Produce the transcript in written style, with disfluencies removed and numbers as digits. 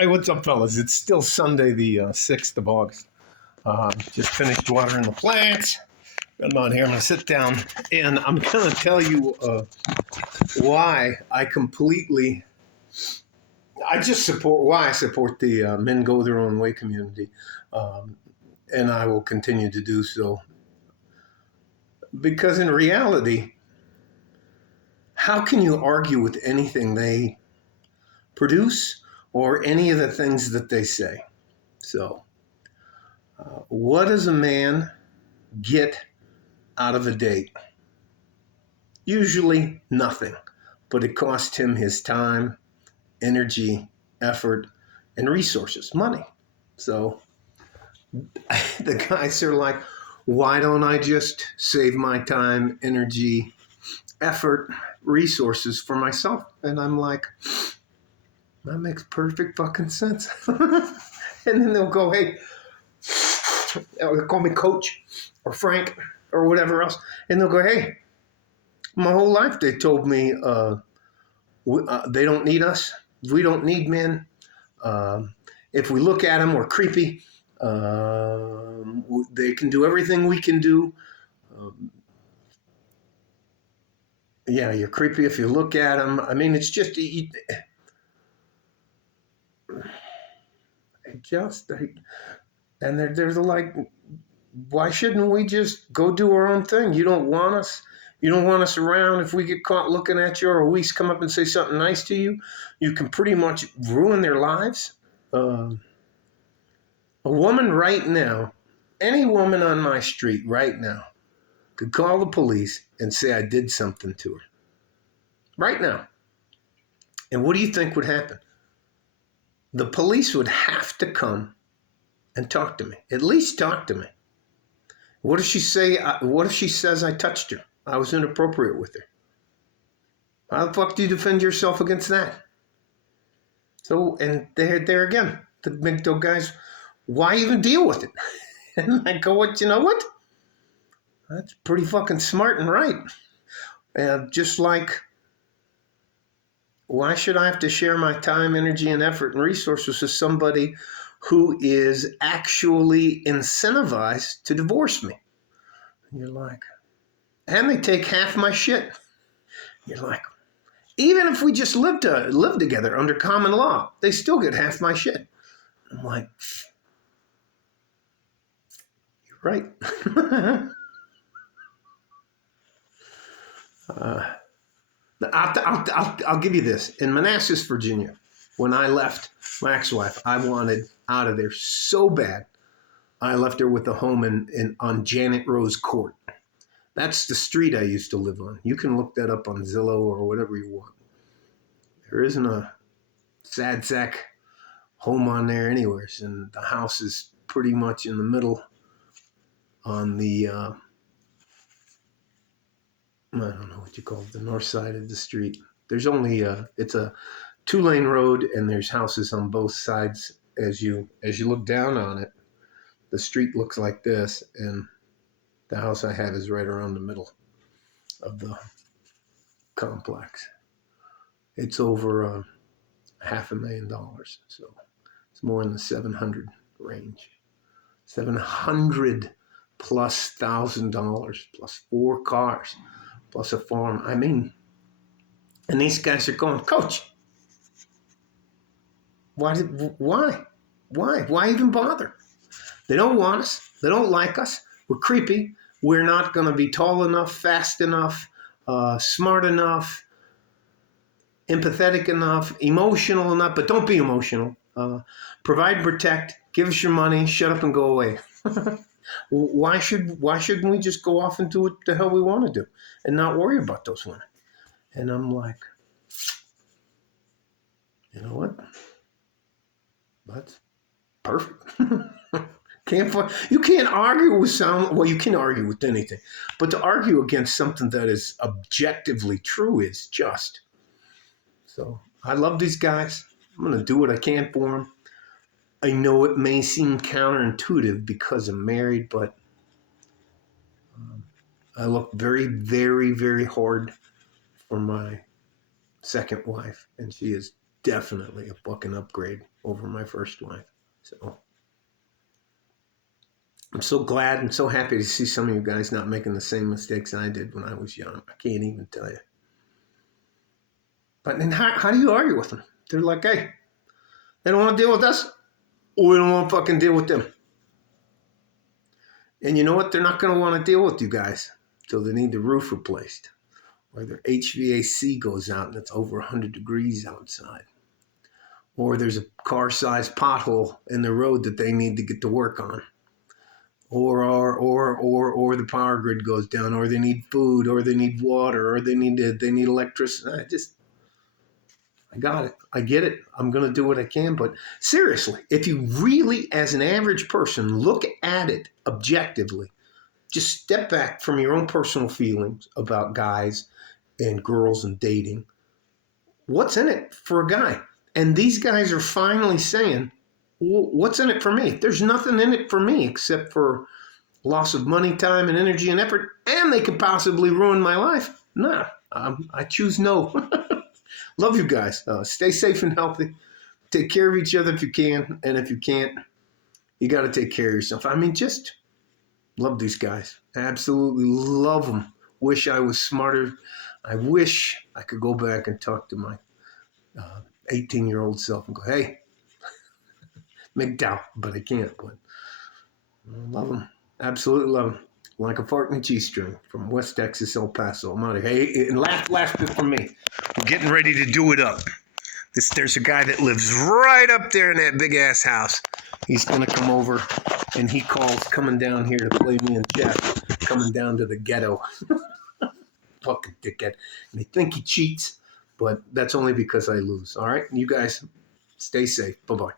Hey, what's up, fellas? It's still Sunday, the 6th of August. Just finished watering the plants. I'm out here. I'm going to sit down, and I'm going to tell you why I support the Men Go Their Own Way community, and I will continue to do so. Because in reality, how can you argue with anything they produce or any of the things that they say? So, what does a man get out of a date? Usually nothing, but it cost him his time, energy, effort, and resources, money. So the guys are like, why don't I just save my time, energy, effort, resources for myself? And I'm like, that makes perfect fucking sense. And then they'll go, hey, they'll call me Coach or Frank or whatever else. And they'll go, hey, my whole life they told me they don't need us. We don't need men. If we look at them, we're creepy. They can do everything we can do. Yeah, you're creepy if you look at them. I mean, it's just, and they're like, why shouldn't we just go do our own thing? You don't want us. You don't want us around. If we get caught looking at you or we come up and say something nice to you, you can pretty much ruin their lives. A woman right now, any woman on my street right now could call the police and say I did something to her. Right now. And what do you think would happen? The police would have to come and talk to me. At least talk to me. What if she says I touched her? I was inappropriate with her. How the fuck do you defend yourself against that? So, and there again, the MGTOW guys, why even deal with it? And I go, you know what? That's pretty fucking smart and right. Just like, why should I have to share my time, energy, and effort and resources with somebody who is actually incentivized to divorce me? And you're like, and they take half my shit. You're like, even if we just live together under common law, they still get half my shit. I'm like, you're right. I'll give you this. In Manassas, Virginia, when I left my ex-wife, I wanted out of there so bad. I left her with a home on Janet Rose Court. That's the street I used to live on. You can look that up on Zillow or whatever you want. There isn't a sad sack home on there anywhere, and the house is pretty much in the middle on the I don't know what you call it, the north side of the street. There's only it's a 2-lane road, and there's houses on both sides. As you look down on it, the street looks like this, and the house I have is right around the middle of the complex. It's over $500,000, so it's more in the 700 range. 700 plus $1,000 plus 4 cars plus a farm. I mean, and these guys are going, Coach, why even bother? They don't want us. They don't like us. We're creepy. We're not going to be tall enough, fast enough, smart enough, empathetic enough, emotional enough, but don't be emotional. Provide and protect. Give us your money. Shut up and go away. Why shouldn't we just go off and do what the hell we want to do and not worry about those women? And I'm like, you know what? That's perfect. You can't argue with you can argue with anything, but to argue against something that is objectively true is just. So I love these guys. I'm going to do what I can for them. I know it may seem counterintuitive because I'm married, but I look very, very, very hard for my second wife, and she is definitely a fucking upgrade over my first wife. So I'm so glad and so happy to see some of you guys not making the same mistakes I did when I was young. I can't even tell you. But then how do you argue with them? They're like, hey, they don't want to deal with us. We don't want to fucking deal with them. And you know what? They're not going to want to deal with you guys until they need the roof replaced, or their HVAC goes out and it's over 100 degrees outside, or there's a car-sized pothole in the road that they need to get to work on, or the power grid goes down, or they need food, or they need water, or they need electricity. I got it. I get it. I'm going to do what I can. But seriously, if you really, as an average person, look at it objectively, just step back from your own personal feelings about guys and girls and dating. What's in it for a guy? And these guys are finally saying, what's in it for me? There's nothing in it for me except for loss of money, time, and energy and effort, and they could possibly ruin my life. Nah, I choose no. Love you guys. Stay safe and healthy. Take care of each other if you can. And if you can't, you got to take care of yourself. I mean, just love these guys. Absolutely love them. Wish I was smarter. I wish I could go back and talk to my 18-year-old self and go, hey, MGTOW. But I can't. But I love them. Absolutely love them. Like a fart in a G-string from West Texas, El Paso. I'm out of here. Hey, and last bit from me. We're getting ready to do it up. There's a guy that lives right up there in that big-ass house. He's going to come over, and he calls coming down here to play me in chess, coming down to the ghetto. Fucking dickhead. And they think he cheats, but that's only because I lose. All right? You guys, stay safe. Bye-bye.